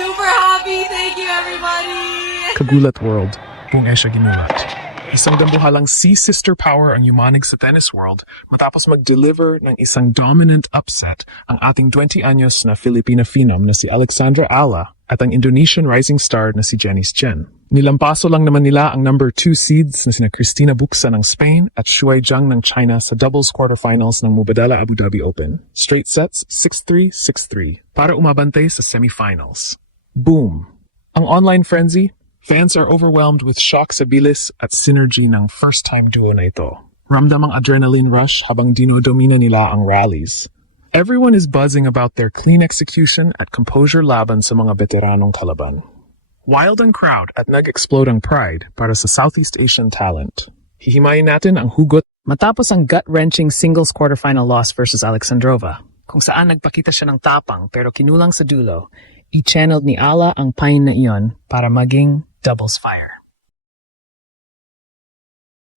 Super happy! Thank you, everybody! Kagulat World, buong Asia ginulat. Isang dambuhalang sea sister power ang yumanig sa tennis world matapos mag-deliver ng isang dominant upset ang ating 20 anyos na Filipina phenom na si Alexandra Ala at ang Indonesian rising star na si Janice Chen. Nilampaso lang naman nila ang number 2 seeds na sina Cristina Bucsa ng Spain at Shuai Zhang ng China sa doubles quarterfinals ng Mubadala Abu Dhabi Open. Straight sets 6-3, 6-3 para umabante sa semifinals. Boom! Ang online frenzy, fans are overwhelmed with shock sa bilis at synergy ng first-time duo na ito. Ramdam ang adrenaline rush habang dinodomina nila ang rallies. Everyone is buzzing about their clean execution at composure laban sa mga veteranong kalaban. Wild ang crowd at nag-explode ang pride para sa Southeast Asian talent. Hihimayin natin ang hugot matapos ang gut-wrenching singles quarterfinal loss versus Alexandrova, kung saan nagpakita siya ng tapang pero kinulang sa dulo. I-channeled ni Ala ang pain na iyon para maging doubles fire.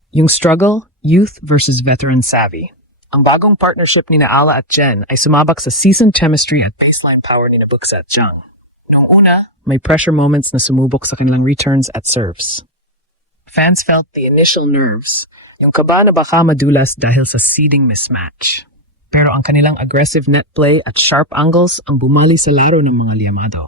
Yung struggle, youth versus veteran savvy. Ang bagong partnership ni Ala at Jen ay sumabak sa seasoned chemistry at baseline power ni Bucsa at Zhang. Noong una, may pressure moments na sumubok sa kanilang returns at serves. Fans felt the initial nerves, yung kaba na baka madulas dahil sa seeding mismatch. Pero ang kanilang aggressive net play at sharp angles ang bumali sa laro ng mga liyamado.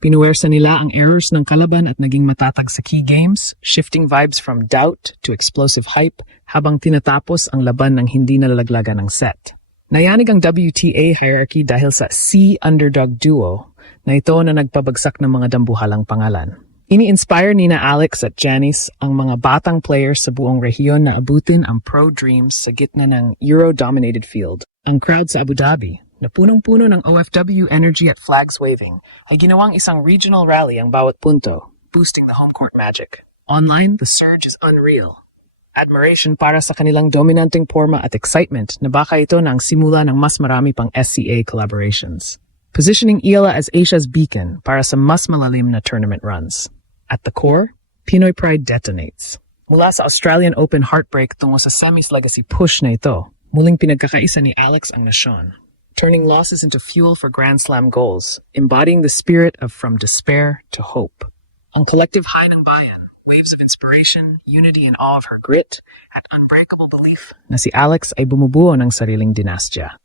Pinuwersa nila ang errors ng kalaban at naging matatag sa key games, shifting vibes from doubt to explosive hype habang tinatapos ang laban ng hindi nalalaglagan ng set. Nayanig ang WTA hierarchy dahil sa C-underdog duo na ito na nagpabagsak ng mga dambuhalang pangalan. Ini-inspire ni na Alex at Janice ang mga batang players sa buong rehiyon na abutin ang pro dreams sa gitna ng Euro-dominated field. Ang crowd sa Abu Dhabi, na punong-puno ng OFW energy at flags waving, ay ginawang isang regional rally ang bawat punto, boosting the home court magic. Online, the surge is unreal. Admiration para sa kanilang dominanting forma at excitement na baka ito na ang simula ng mas marami pang SCA collaborations. Positioning ILA as Asia's beacon para sa mas malalim na tournament runs. At the core, Pinoy pride detonates. Mula sa Australian Open heartbreak tungo sa semis legacy push na ito, muling pinagkakaisa ni Alex ang nasyon, turning losses into fuel for Grand Slam goals, embodying the spirit of from despair to hope. Ang collective high ng bayan, waves of inspiration, unity and awe of her grit, at unbreakable belief na si Alex ay bumubuo ng sariling dinastya.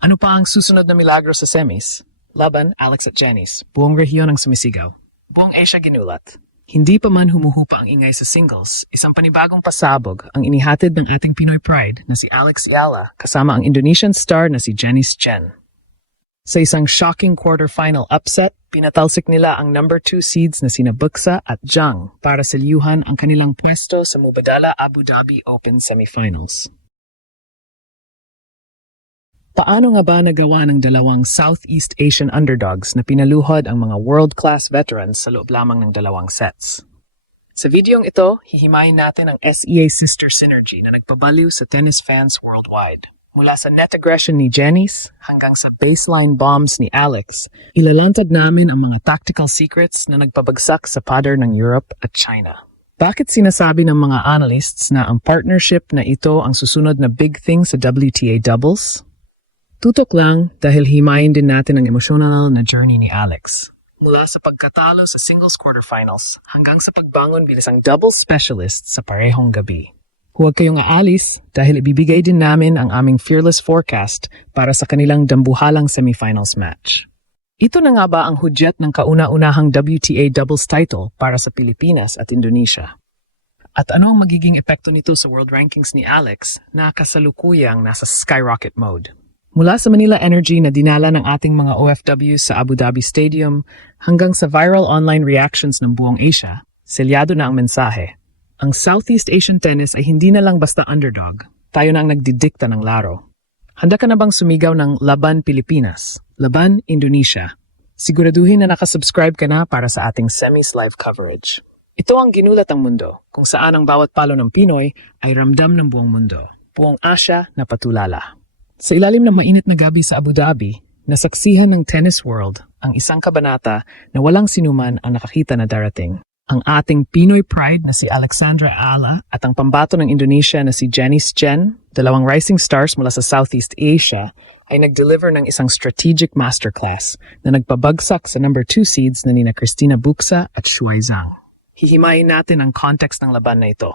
Ano pa ang susunod na milagro sa semis? Laban, Alex at Janice, buong rehiyon ang sumisigaw. Buong Asia ginulat. Hindi pa man humuhupa ang ingay sa singles, isang panibagong pasabog ang inihatid ng ating Pinoy pride na si Alex Yala kasama ang Indonesian star na si Janice Chen. Sa isang shocking quarterfinal upset, pinatalsik nila ang number 2 seeds na sina Bucsa at Zhang para silyuhan ang kanilang pwesto sa Mubadala Abu Dhabi Open semifinals. Paano nga ba nagawa ng dalawang Southeast Asian underdogs na pinaluhod ang mga world-class veterans sa loob lamang ng dalawang sets? Sa videong ito, hihimayin natin ang SEA sister synergy na nagpabaliw sa tennis fans worldwide. Mula sa net aggression ni Janice hanggang sa baseline bombs ni Alex, ilalantad namin ang mga tactical secrets na nagpabagsak sa pader ng Europe at China. Bakit sinasabi ng mga analysts na ang partnership na ito ang susunod na big thing sa WTA doubles? Tutok lang dahil himayin din natin ang emotional na journey ni Alex. Mula sa pagkatalo sa singles quarterfinals hanggang sa pagbangon bilang isang doubles specialist sa parehong gabi. Huwag kayong aalis dahil ibibigay din namin ang aming fearless forecast para sa kanilang dambuhalang semifinals match. Ito na nga ba ang hudyat ng kauna-unahang WTA doubles title para sa Pilipinas at Indonesia? At ano ang magiging epekto nito sa world rankings ni Alex na kasalukuyang nasa skyrocket mode? Mula sa Manila Energy na dinala ng ating mga OFWs sa Abu Dhabi Stadium hanggang sa viral online reactions ng buong Asia, selyado na ang mensahe. Ang Southeast Asian tennis ay hindi na lang basta underdog. Tayo na ang nagdidikta ng laro. Handa ka na bang sumigaw ng Laban Pilipinas, Laban Indonesia? Siguraduhin na nakasubscribe ka na para sa ating semis live coverage. Ito ang ginulat ang mundo, kung saan ang bawat palo ng Pinoy ay ramdam ng buong mundo. Buong Asia na patulala. Sa ilalim ng mainit na gabi sa Abu Dhabi, nasaksihan ng tennis world ang isang kabanata na walang sinuman ang nakakita na darating. Ang ating Pinoy pride na si Alexandra Ala at ang pambato ng Indonesia na si Janice Chen, dalawang rising stars mula sa Southeast Asia, ay nag-deliver ng isang strategic masterclass na nagpabagsak sa number 2 seeds na nina Cristina Bucsa at Shuai Zhang. Hihimayin natin ang context ng laban na ito.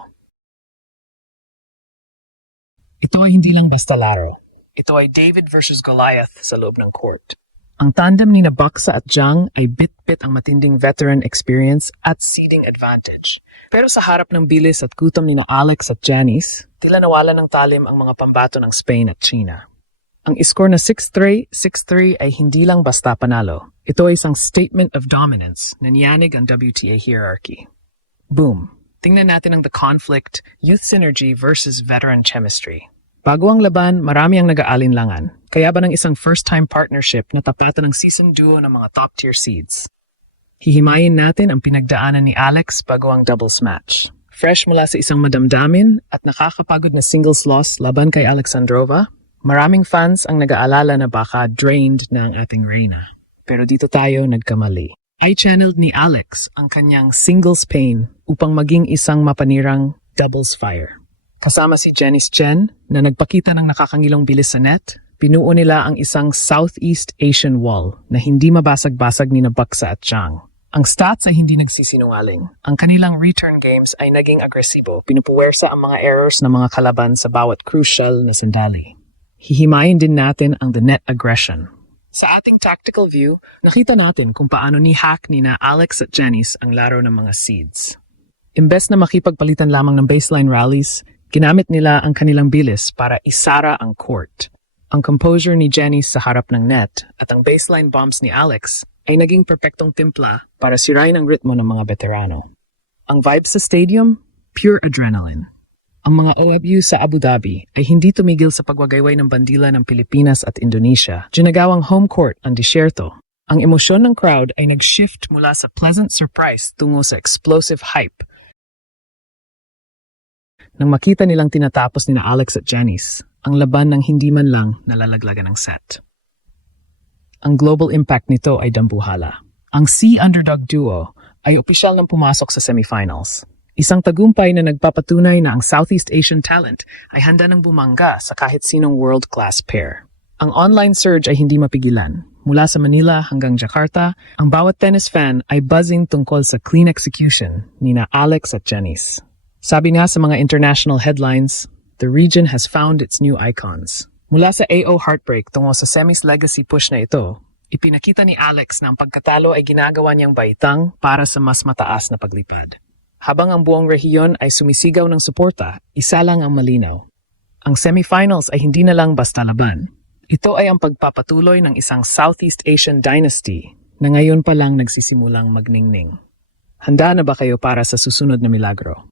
Ito ay hindi lang basta laro. Ito ay David versus Goliath sa loob ng court. Ang tandem ni Bucsa at Zhang ay bit-bit ang matinding veteran experience at seeding advantage. Pero sa harap ng bilis at gutom ni Alex at Janice, tila nawala ng talim ang mga pambato ng Spain at China. Ang score na 6-3, 6-3 ay hindi lang basta panalo. Ito ay isang statement of dominance na niyanig ang WTA hierarchy. Boom! Tingnan natin ang the conflict, youth synergy versus veteran chemistry. Bago ang laban, marami ang nag-aalinlangan. Kaya ba ng isang first-time partnership na tapatan ng season duo ng mga top-tier seeds? Hihimayin natin ang pinagdaanan ni Alex bago ang doubles match. Fresh mula sa isang madamdamin at nakakapagod na singles loss laban kay Alexandrova, maraming fans ang nag-aalala na baka drained na ang ating reyna. Pero dito tayo nagkamali. I-channeled ni Alex ang kanyang singles pain upang maging isang mapanirang doubles fire. Kasama si Janice Chen na nagpakita ng nakakangilong bilis sa net, pinuo nila ang isang Southeast Asian wall na hindi mabasag-basag ni Bucsa at Zhang. Ang stats ay hindi nagsisinungaling. Ang kanilang return games ay naging agresibo, pinupuwersa ang mga errors ng mga kalaban sa bawat crucial na sandali. Hihimayin din natin ang the net aggression. Sa ating tactical view, nakita natin kung paano ni-hack ni Alex at Janice ang laro ng mga seeds. Imbes na makipagpalitan lamang ng baseline rallies, ginamit nila ang kanilang bilis para isara ang court. Ang composure ni Janice sa harap ng net at ang baseline bombs ni Alex ay naging perpektong timpla para sirain ang ritmo ng mga veterano. Ang vibe sa stadium, pure adrenaline. Ang mga OFU sa Abu Dhabi ay hindi tumigil sa pagwagayway ng bandila ng Pilipinas at Indonesia. Ginagawang home court ang disyerto. Ang emosyon ng crowd ay nag-shift mula sa pleasant surprise tungo sa explosive hype. Nang makita nilang tinatapos ni Alex at Janice, ang laban ng hindi man lang nalalaglagan ng set. Ang global impact nito ay dambuhala. Ang C-underdog duo ay opisyal ng pumasok sa semifinals. Isang tagumpay na nagpapatunay na ang Southeast Asian talent ay handa ng bumangga sa kahit sinong world-class pair. Ang online surge ay hindi mapigilan. Mula sa Manila hanggang Jakarta, ang bawat tennis fan ay buzzing tungkol sa clean execution ni Alex at Janice. Sabi nga sa mga international headlines, the region has found its new icons. Mula sa AO heartbreak tungo sa semis legacy push na ito, ipinakita ni Alex na ang pagkatalo ay ginagawa niyang baitang para sa mas mataas na paglipad. Habang ang buong rehiyon ay sumisigaw ng suporta, isa lang ang malinaw. Ang semifinals ay hindi na lang basta laban. Ito ay ang pagpapatuloy ng isang Southeast Asian dynasty na ngayon pa lang nagsisimulang magningning. Handa na ba kayo para sa susunod na milagro?